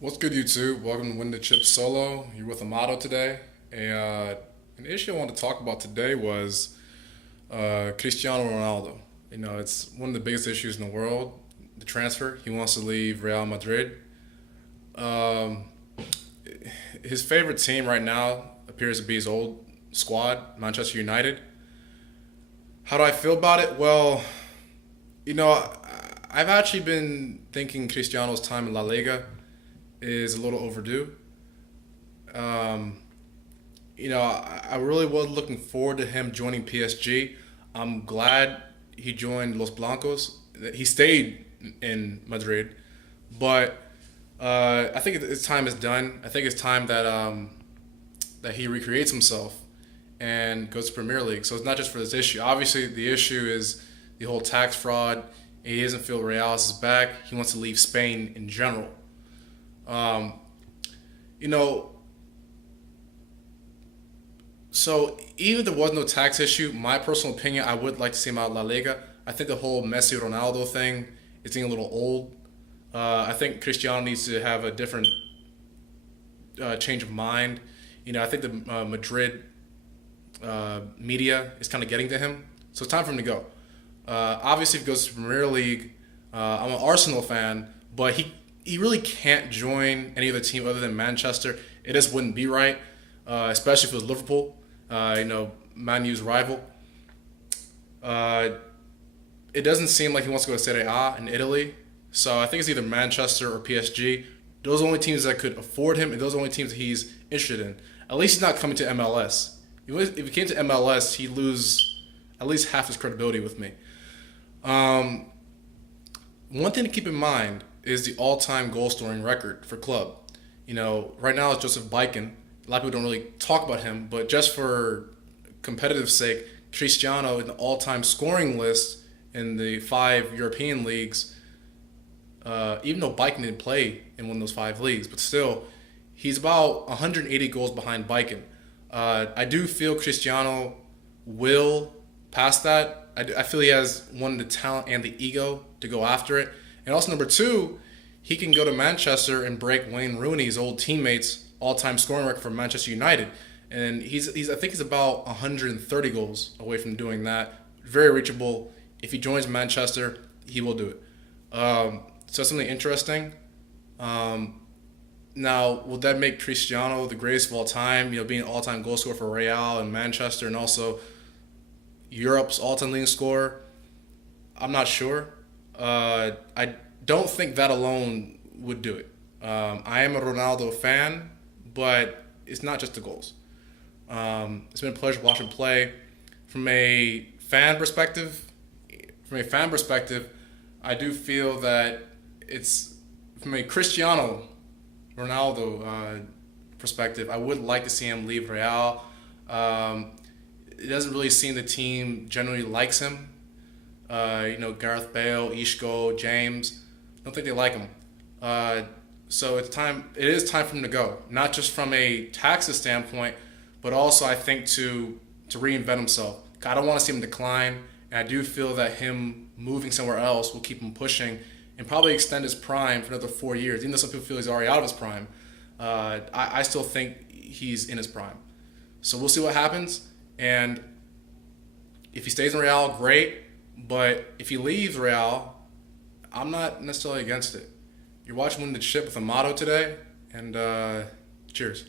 What's good, YouTube? Welcome to Win the Chip Solo. You're with Amado today. An issue I want to talk about today was Cristiano Ronaldo. It's one of the biggest issues in the world. The transfer. He wants to leave Real Madrid. Um, his favorite team right now appears to be his old squad, Manchester United. How do I feel about it? Well, you know, I- I've actually been thinking Cristiano's time in La Liga is a little overdue. Um, I really was looking forward to him joining PSG. I'm glad he joined Los Blancos. He stayed in Madrid, but I think his time is done. I think it's time that he recreates himself and goes to Premier League. So it's not just for this issue. Obviously, the issue is the whole tax fraud. He doesn't feel Real is back. He wants to leave Spain in general. Um, you know, so even if there was no tax issue, my personal opinion, I would like to see him out of La Liga. I think the whole Messi Ronaldo thing is getting a little old. I think Cristiano needs to have a different change of mind. I think the Madrid media is kind of getting to him, so it's time for him to go. Obviously, if he goes to Premier League, I'm an Arsenal fan, but he really can't join any other team other than Manchester. It just wouldn't be right, especially if it was Liverpool. Man U's rival. Uh, it doesn't seem like he wants to go to Serie A in Italy, so I think it's either Manchester or PSG. Those are the only teams that could afford him, and those are the only teams that he's interested in. At least he's not coming to MLS. If he came to MLS, he'd lose at least half his credibility with me. Um, One thing to keep in mind is the all-time goal scoring record for club. Right now it's Joseph Biken. A lot of people don't really talk about him, but just for competitive sake, Cristiano in the all-time scoring list in the five European leagues. Even though Biken didn't play in one of those five leagues, but still, he's about 180 goals behind Biken. I do feel Cristiano will pass that. I feel he has one the talent and the ego to go after it. And also number two, he can go to Manchester and break Wayne Rooney's old teammates all-time scoring record for Manchester United. And he's I think he's about 130 goals away from doing that. Very reachable. If he joins Manchester, he will do it. So something interesting. Now, will that make Cristiano the greatest of all time? Being an all-time goal scorer for Real and Manchester, and also Europe's all-time leading scorer? I'm not sure. I don't think that alone would do it. I am a Ronaldo fan, but it's not just the goals. It's been a pleasure watching him play. From a fan perspective, I do feel that it's from a Cristiano Ronaldo perspective. I would like to see him leave Real. It doesn't really seem the team generally likes him. Gareth Bale, Isco, James. I don't think they like him. So it's time. It is time for him to go. Not just from a taxes standpoint, but also I think to reinvent himself. I don't want to see him decline, and I do feel that him moving somewhere else will keep him pushing and probably extend his prime for another 4 years. Even though some people feel he's already out of his prime, I still think he's in his prime. So we'll see what happens. And if he stays in Real, great. But if he leaves Real, I'm not necessarily against it. You're watching Win the Chip with Amado today, and cheers.